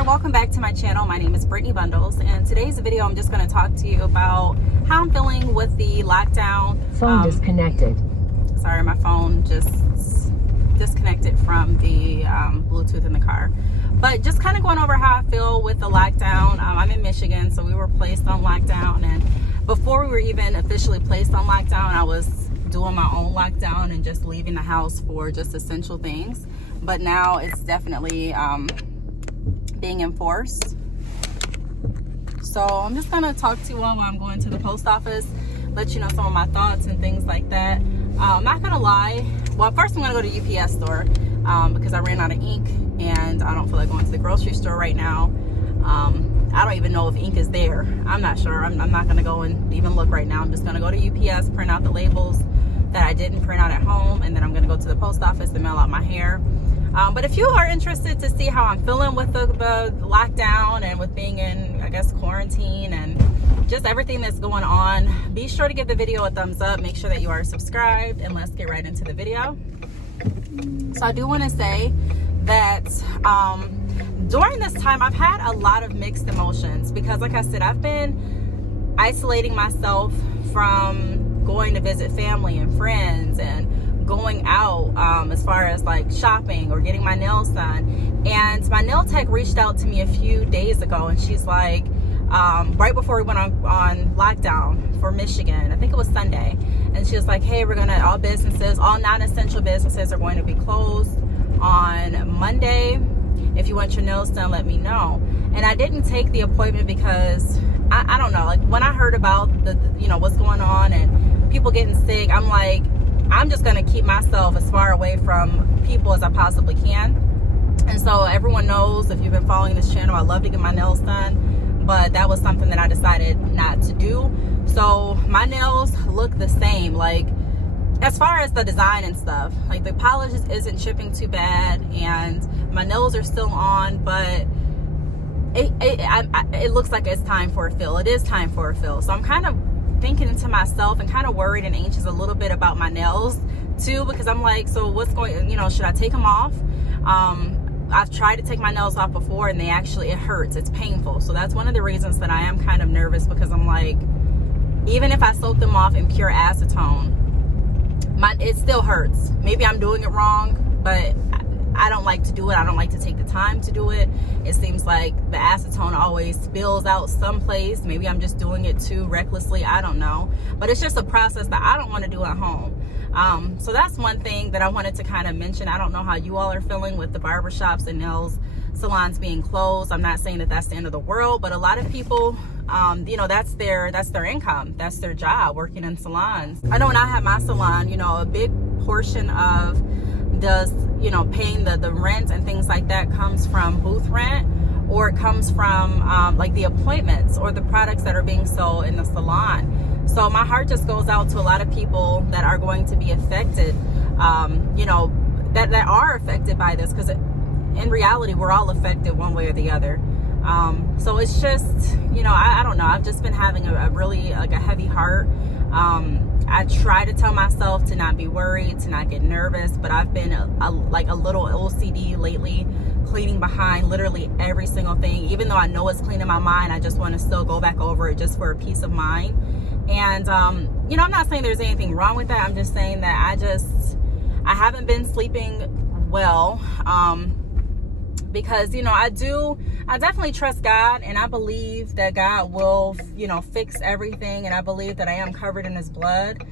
there, welcome back to my channel. My name is Brittney Bundles, and today's video I'm just going to talk to you about how I'm feeling with the lockdown. Phone disconnected. Sorry, my phone just disconnected from the Bluetooth in the car. But just kind of going over how I feel with the lockdown. I'm in Michigan, so we were placed on lockdown, and before we were even officially placed on lockdown, I was doing my own lockdown and just leaving the house for just essential things. But now it's definitely being enforced. So I'm just gonna talk to you while I'm going to the post office, let you know some of my thoughts and things like that. I'm not gonna lie. Well, first I'm gonna go to the UPS store because I ran out of ink and I don't feel like going to the grocery store right now. I don't even know if ink is there. I'm not sure. I'm not gonna go and even look right now. I'm just gonna go to UPS, print out the labels that I didn't print out at home, and then I'm gonna go to the post office and mail out my hair. But if you are interested to see how I'm feeling with the lockdown and with being in, I guess, quarantine and just everything that's going on, be sure to give the video a thumbs up. Make sure that you are subscribed, and let's get right into the video. So I do want to say that during this time, I've had a lot of mixed emotions because, like I said, I've been isolating myself from going to visit family and friends and going out as far as like shopping or getting my nails done. And my nail tech reached out to me a few days ago, and she's like, right before we went on lockdown for Michigan, I think it was Sunday, and she was like, hey, we're gonna, all non-essential businesses are going to be closed on Monday. If you want your nails done, let me know. And I didn't take the appointment because I don't know, like when I heard about the what's going on and people getting sick, I'm like, I'm just gonna keep myself as far away from people as I possibly can. And so everyone knows, if you've been following this channel, I love to get my nails done, but that was something that I decided not to do. So my nails look the same, like as far as the design and stuff, like the polish isn't chipping too bad, and my nails are still on, but it looks like it's time for a fill. It is time for a fill. So I'm kind of thinking to myself and kind of worried and anxious a little bit about my nails too, because I'm like, so what's going, should I take them off? I've tried to take my nails off before, and it hurts, it's painful. So that's one of the reasons that I am kind of nervous, because I'm like, even if I soak them off in pure acetone, it still hurts. Maybe I'm doing it wrong, but I don't like to do it. I don't like to take the time to do it. It seems like the acetone always spills out someplace. Maybe I'm just doing it too recklessly. I don't know. But it's just a process that I don't want to do at home. So that's one thing that I wanted to kind of mention. I don't know how you all are feeling with the barbershops and nails salons being closed. I'm not saying that that's the end of the world, but a lot of people, that's their income. That's their job, working in salons. I know when I had my salon, a big portion of paying the rent and things like that comes from booth rent, or it comes from like the appointments or the products that are being sold in the salon. So my heart just goes out to a lot of people that are going to be affected, that are affected by this, because in reality we're all affected one way or the other. So it's just, I don't know, I've just been having a really like a heavy heart. I try to tell myself to not be worried, to not get nervous, but I've been like a little OCD lately, cleaning behind literally every single thing. Even though I know it's clean in my mind, I just want to still go back over it just for a peace of mind. And I'm not saying there's anything wrong with that. I'm just saying that I haven't been sleeping well, because I definitely trust God, and I believe that God will fix everything, and I believe that I am covered in his blood.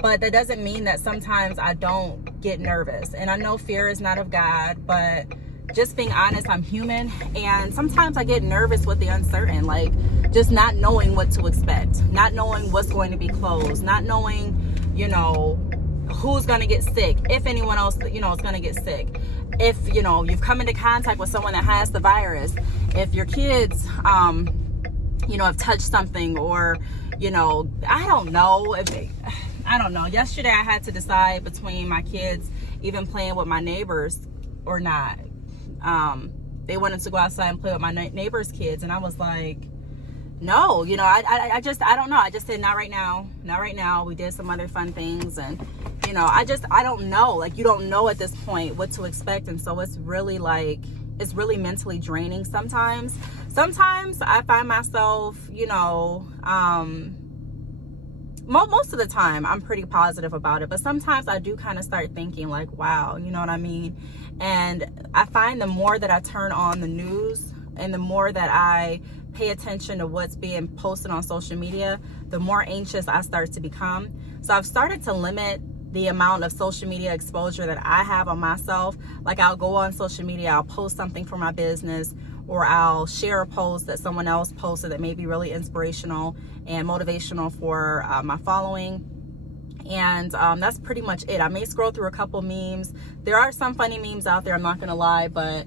But that doesn't mean that sometimes I don't get nervous, and I know fear is not of God, but just being honest, I'm human, and sometimes I get nervous with the uncertain, like just not knowing what to expect, not knowing what's going to be closed, not knowing who's going to get sick, if anyone else is going to get sick, if you've come into contact with someone that has the virus, if your kids have touched something, or I don't know. Yesterday I had to decide between my kids even playing with my neighbors or not. They wanted to go outside and play with my neighbors' kids, and I was like, no, I don't know. I just said, not right now. We did some other fun things, and I don't know. Like, you don't know at this point what to expect. And so it's really like, it's really mentally draining sometimes. Sometimes I find myself, most of the time I'm pretty positive about it, but sometimes I do kind of start thinking like, wow, you know what I mean? And I find the more that I turn on the news and the more that I pay attention to what's being posted on social media, the more anxious I start to become. So I've started to limit the amount of social media exposure that I have on myself. Like, I'll go on social media, I'll post something for my business, or I'll share a post that someone else posted that may be really inspirational and motivational for my following. And that's pretty much it. I may scroll through a couple memes. There are some funny memes out there, I'm not gonna lie, but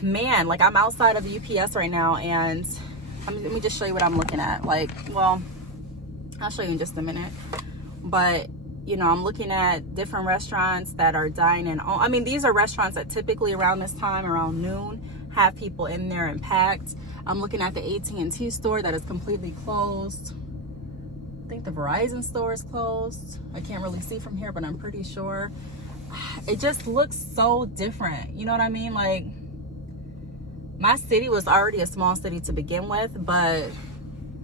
man, like, I'm outside of the UPS right now, and let me just show you what I'm looking at. Like, well, I'll show you in just a minute. But I'm looking at different restaurants that are dining. I mean, these are restaurants that typically around this time, around noon, have people in there and packed. I'm looking at the AT&T store that is completely closed. I think the Verizon store is closed. I can't really see from here, but I'm pretty sure. It just looks so different. You know what I mean? Like, my city was already a small city to begin with, but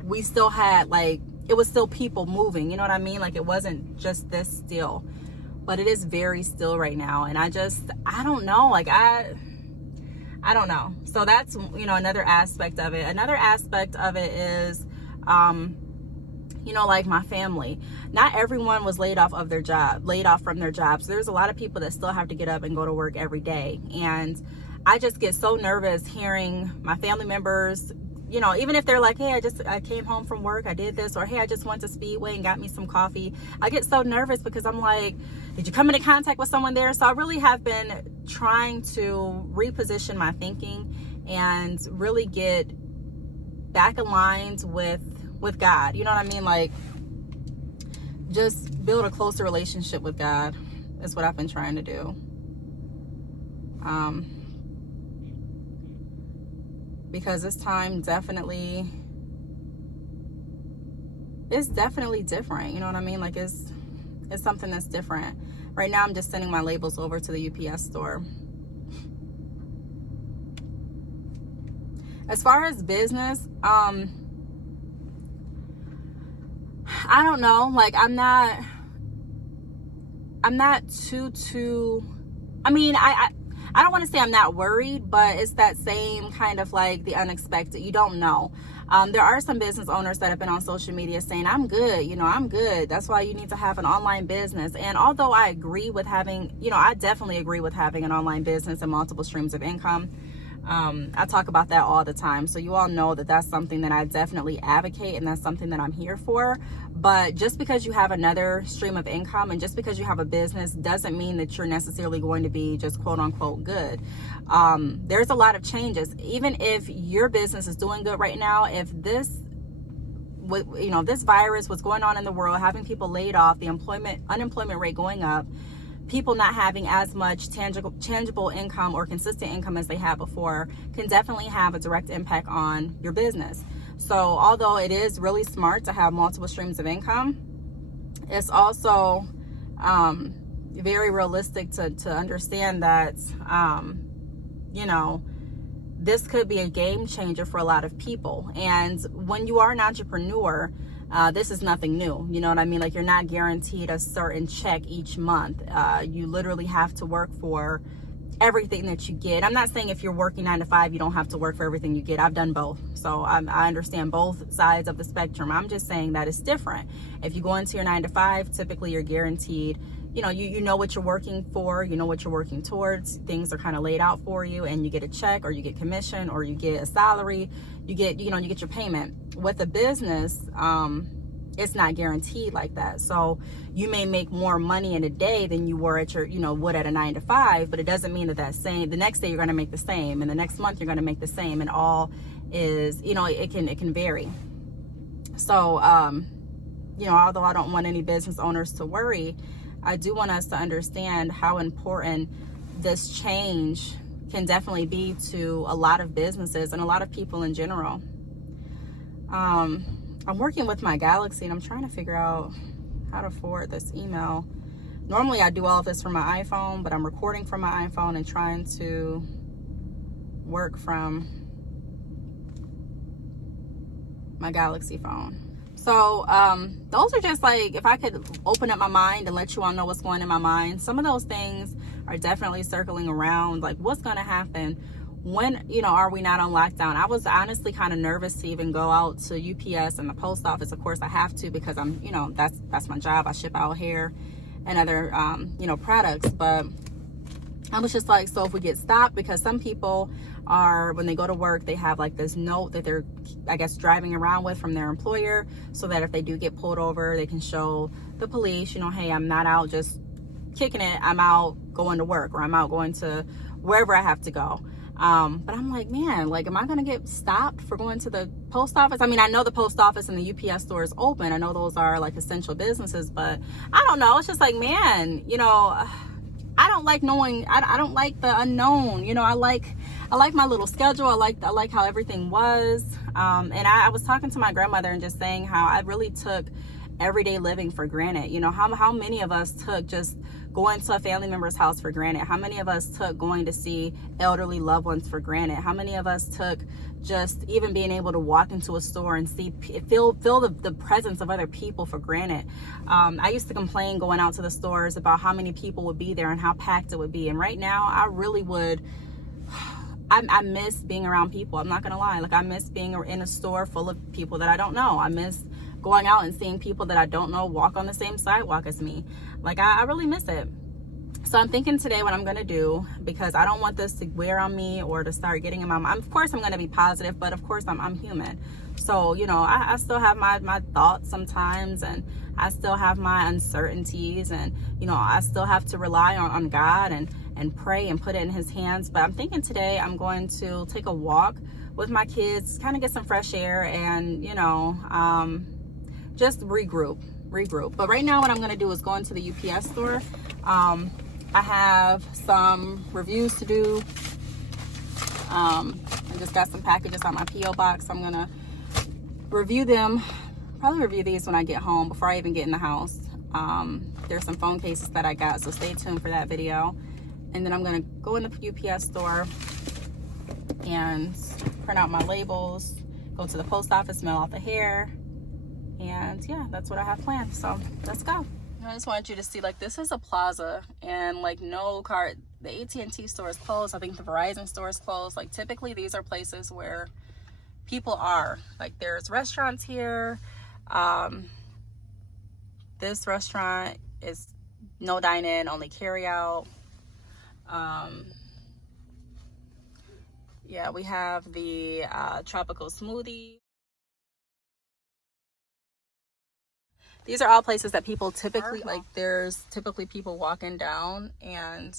we still had, like, it was still people moving, you know what I mean? Like, it wasn't just this still, but it is very still right now. And I don't know, like, I don't know. So that's, another aspect of it. Another aspect of it is, like my family. Not everyone was laid off from their jobs. There's a lot of people that still have to get up and go to work every day. And I just get so nervous hearing my family members, even if they're like, hey, I came home from work, I did this, or hey, I just went to Speedway and got me some coffee. I get so nervous because I'm like, did you come into contact with someone there? So I really have been trying to reposition my thinking and really get back aligned with God. You know what I mean? Like, just build a closer relationship with God is what I've been trying to do. Because this time is definitely different. You know what I mean? Like, it's something that's different. Right now, I'm just sending my labels over to the UPS store. As far as business, I don't know. Like, I'm not too, I mean, I don't want to say I'm not worried, but it's that same kind of like the unexpected. You don't know. There are some business owners that have been on social media saying, I'm good, I'm good. That's why you need to have an online business. And although I agree with having, I definitely agree with having an online business and multiple streams of income. I talk about that all the time. So you all know that that's something that I definitely advocate, and that's something that I'm here for. But just because you have another stream of income and just because you have a business doesn't mean that you're necessarily going to be just quote unquote good. There's a lot of changes. Even if your business is doing good right now, if this virus was going on in the world, having people laid off, the unemployment rate going up, people not having as much tangible income or consistent income as they had before can definitely have a direct impact on your business. So although it is really smart to have multiple streams of income, it's also very realistic to understand that, this could be a game changer for a lot of people. And when you are an entrepreneur, this is nothing new. You know what I mean? Like, you're not guaranteed a certain check each month. You literally have to work for everything that you get. I'm not saying if you're working 9 to 5, you don't have to work for everything you get. I've done both. So I understand both sides of the spectrum. I'm just saying that it's different. If you go into your 9 to 5, typically you're guaranteed, you know what you're working for, you know what you're working towards. Things are kind of laid out for you, and you get a check, or you get commission, or you get a salary, you get your payment. With a business, it's not guaranteed like that. So you may make more money in a day than you were at your, would at a 9 to 5, but it doesn't mean that the next day you're going to make the same, and the next month you're going to make the same, and all is, it can vary. So, although I don't want any business owners to worry, I do want us to understand how important this change can definitely be to a lot of businesses and a lot of people in general. I'm working with my Galaxy, and I'm trying to figure out how to forward this email. Normally I do all of this from my iPhone, but I'm recording from my iPhone and trying to work from my Galaxy phone. So those are just like, if I could open up my mind and let you all know what's going in my mind, some of those things are definitely circling around, like what's going to happen when, you know, are we not on lockdown? I was honestly kind of nervous to even go out to UPS and the post office. Of course I have to, because I'm, you know, that's my job. I ship out hair and other you know, products. But I was just like, so if we get stopped, because some people are, when they go to work, they have like this note that they're, I guess, driving around with from their employer, so that if they do get pulled over, they can show the police, you know, hey, I'm not out just kicking it, I'm out going to work, or I'm out going to wherever I have to go. But I'm like, man, like, am I gonna get stopped for going to the post office? I mean, I know the post office and the UPS store is open. I know those are like essential businesses, but I don't know. It's just like, man, you know, I don't like knowing, I don't like the unknown. You know, I like my little schedule. I like how everything was. And I was talking to my grandmother and just saying how I really took everyday living for granted. You know, how many of us took just going to a family member's house for granted? How many of us took going to see elderly loved ones for granted? How many of us took just even being able to walk into a store and feel the presence of other people for granted? I used to complain going out to the stores about how many people would be there and how packed it would be. And right now, I really would. I miss being around people. I'm not gonna lie. Like, I miss being in a store full of people that I don't know. I miss going out and seeing people that I don't know walk on the same sidewalk as me. Like, I really miss it. So I'm thinking today what I'm gonna do, because I don't want this to wear on me or to start getting in my mind. Of course I'm gonna be positive, but of course I'm human. So, you know, I still have my thoughts sometimes, and I still have my uncertainties, and, you know, I still have to rely on God and pray and put it in his hands. But I'm thinking today I'm going to take a walk with my kids, kind of get some fresh air, and, you know, just regroup. But right now what I'm going to do is go into the UPS store. I have some reviews to do. I just got some packages on my P.O. box. I'm going to review them, probably review these when I get home, before I even get in the house. There's some phone cases that I got, so stay tuned for that video. And then I'm going to go in the UPS store and print out my labels, go to the post office, mail out the hair, and yeah, that's what I have planned. So let's go. I just wanted you to see, like, this is a plaza, and like no car, the AT&T store is closed. I think the Verizon store is closed. Like, typically these are places where people are. Like, there's restaurants here. This restaurant is no dine-in, only carry out. Yeah, we have the tropical smoothie. These are all places that people typically, like, there's typically people walking down, and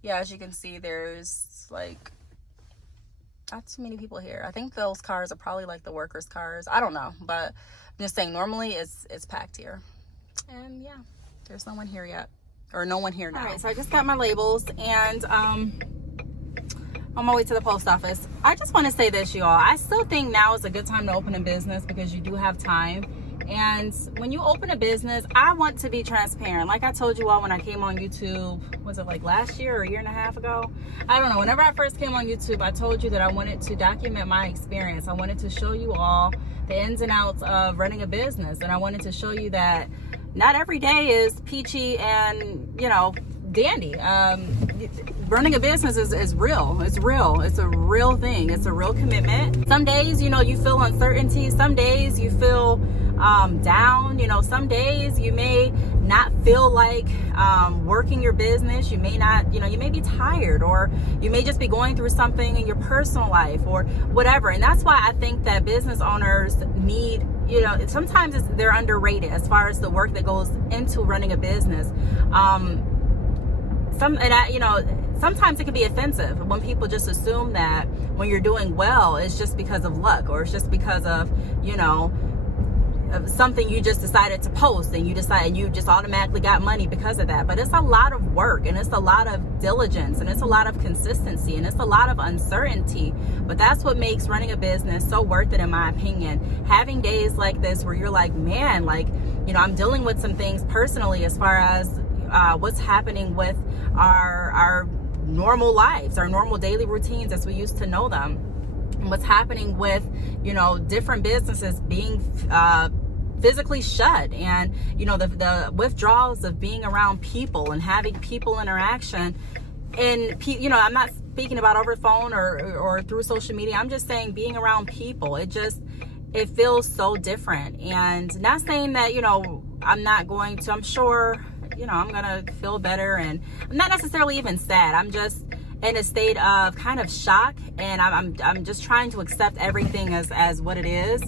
yeah, as you can see, there's like not too many people here. I think those cars are probably like the workers' cars. I don't know, but I'm just saying, normally it's packed here. And yeah, there's no one here yet, or no one here now. All right, so I just got my labels, and on my way to the post office. I just want to say this, y'all. I still think now is a good time to open a business, because you do have time. And when you open a business, I want to be transparent. Like I told you all when I came on YouTube, was it like last year or a year and a half ago? I don't know. Whenever I first came on YouTube, I told you that I wanted to document my experience. I wanted to show you all the ins and outs of running a business. And I wanted to show you that not every day is peachy and, you know, dandy. Running a business is real. It's real. It's a real thing. It's a real commitment. Some days, you know, you feel uncertainty. Some days you feel down. You know, some days you may not feel like working your business. You may not, you know, you may be tired, or you may just be going through something in your personal life or whatever. And that's why I think that business owners need, you know, sometimes they're underrated as far as the work that goes into running a business. Sometimes it can be offensive when people just assume that when you're doing well, it's just because of luck, or it's just because of, you know, of something you just decided to post, and you just automatically got money because of that. But it's a lot of work, and it's a lot of diligence, and it's a lot of consistency, and it's a lot of uncertainty. But that's what makes running a business so worth it, in my opinion. Having days like this where you're like, man, like, you know, I'm dealing with some things personally as far as what's happening with our normal lives, our normal daily routines as we used to know them. And what's happening with, different businesses being physically shut, and the withdrawals of being around people and having people interaction. And I'm not speaking about over the phone or through social media. I'm just saying being around people, it feels so different. And not saying that I'm sure I'm gonna feel better, and I'm not necessarily even sad. I'm just in a state of kind of shock, and I'm just trying to accept everything as what it is.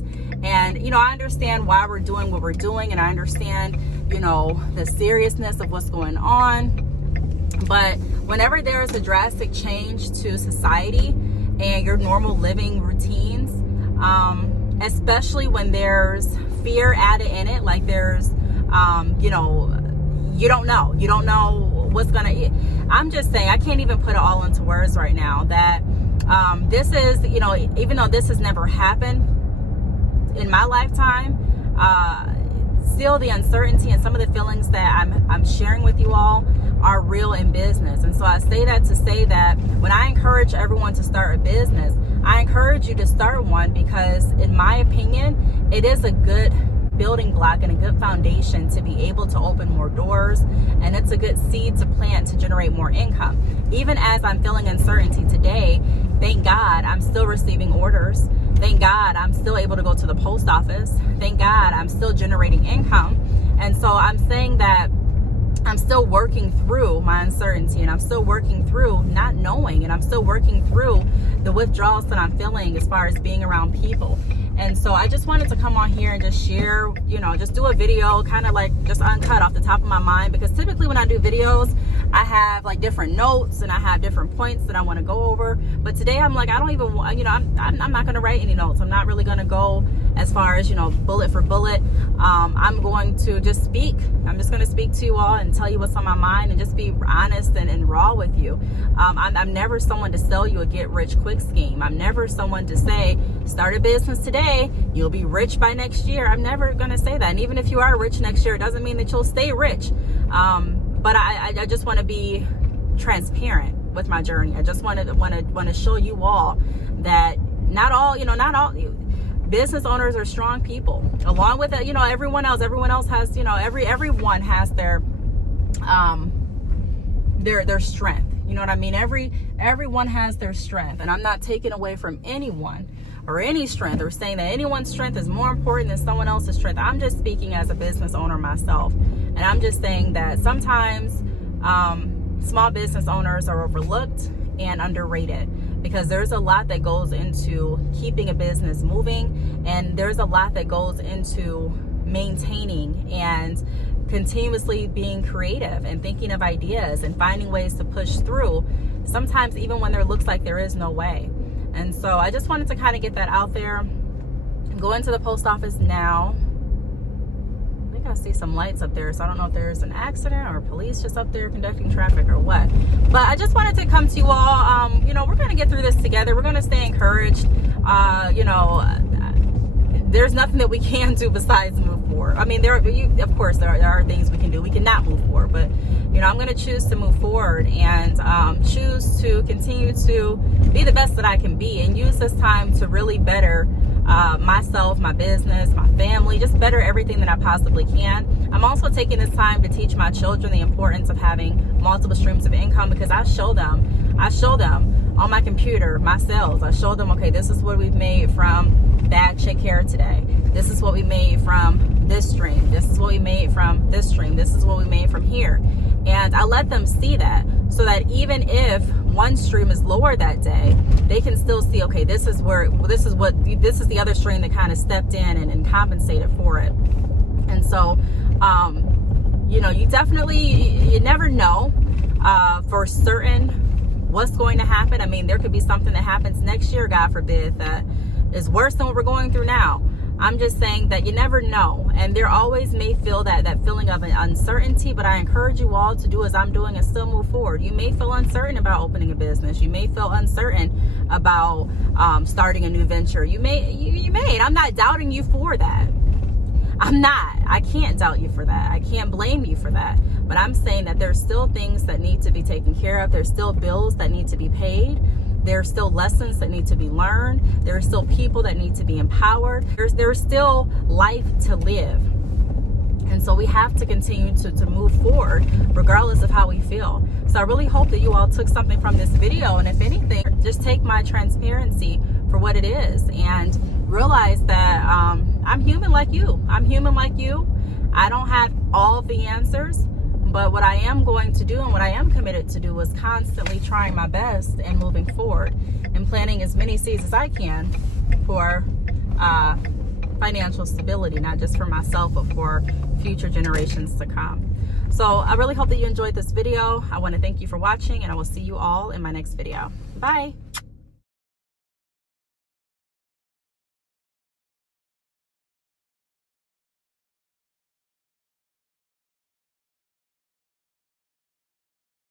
And I understand why we're doing what we're doing, and I understand the seriousness of what's going on. But whenever there's a drastic change to society and your normal living routines, especially when there's fear added in it, like there's you don't know what's gonna. I'm just saying, I can't even put it all into words right now, that this is, even though this has never happened in my lifetime, still the uncertainty and some of the feelings that I'm sharing with you all are real in business. And so I say that to say that when I encourage everyone to start a business, I encourage you to start one, because in my opinion, it is a good building block and a good foundation to be able to open more doors, and it's a good seed to plant to generate more income. Even as I'm feeling uncertainty today, thank God I'm still receiving orders. Thank God I'm still able to go to the post office. Thank God I'm still generating income. And so I'm saying that I'm still working through my uncertainty, and I'm still working through not knowing, and I'm still working through the withdrawals that I'm feeling as far as being around people. And so I just wanted to come on here and just share, just do a video, kind of like just uncut off the top of my mind, because typically when I do videos, I have like different notes and I have different points that I want to go over. But today I'm like, I don't even want, I'm not going to write any notes. I'm not really going to go as far as, bullet for bullet. I'm going to just speak. I'm just going to speak to you all and tell you what's on my mind, and just be honest and raw with you. I'm never someone to sell you a get rich quick scheme. I'm never someone to say, start a business today, you'll be rich by next year. I'm never going to say that. And even if you are rich next year, it doesn't mean that you'll stay rich. But I just want to be transparent with my journey. I just want to show you all that not all business owners are strong people. Along with it, everyone else has, everyone has their strength. You know what I mean? Everyone has their strength, and I'm not taking away from anyone or any strength, or saying that anyone's strength is more important than someone else's strength. I'm just speaking as a business owner myself, and I'm just saying that sometimes small business owners are overlooked and underrated, because there's a lot that goes into keeping a business moving, and there's a lot that goes into maintaining and continuously being creative and thinking of ideas and finding ways to push through, sometimes even when there looks like there is no way. And so I just wanted to kind of get that out there. I'm going to the post office now. I think I see some lights up there, so I don't know if there's an accident or police just up there conducting traffic or what. But I just wanted to come to you all. We're going to get through this together. We're going to stay encouraged. There's nothing that we can do besides move forward. I mean, of course, there are things we can do. We cannot move forward, but I'm going to choose to move forward and choose to continue to be the best that I can be, and use this time to really better myself, my business, my family, just better everything that I possibly can. I'm also taking this time to teach my children the importance of having multiple streams of income, because I show them on my computer, my sales. I show them, okay, this is what we've made from bad chick hair today. This is what we made from this stream. This is what we made from this stream. This is what we made from here. And I let them see that, so that even if one stream is lower that day, they can still see, okay, this is the other stream that kind of stepped in and compensated for it. And so, you never know for certain what's going to happen. I mean, there could be something that happens next year, God forbid, that is worse than what we're going through now. I'm just saying that you never know, and there always may feel that feeling of an uncertainty, but I encourage you all to do as I'm doing and still move forward. You may feel uncertain about opening a business. You may feel uncertain about starting a new venture. You may, and I'm not doubting you for that. I can't doubt you for that. I can't blame you for that. But I'm saying that there's still things that need to be taken care of. There's still bills that need to be paid. There's still lessons that need to be learned. There are still people that need to be empowered. There's still life to live. And so we have to continue to move forward regardless of how we feel. So I really hope that you all took something from this video. And if anything, just take my transparency for what it is and realize that I'm human like you. I'm human like you. I don't have all of the answers. But what I am going to do and what I am committed to do is constantly trying my best and moving forward and planting as many seeds as I can for financial stability, not just for myself, but for future generations to come. So I really hope that you enjoyed this video. I want to thank you for watching, and I will see you all in my next video. Bye.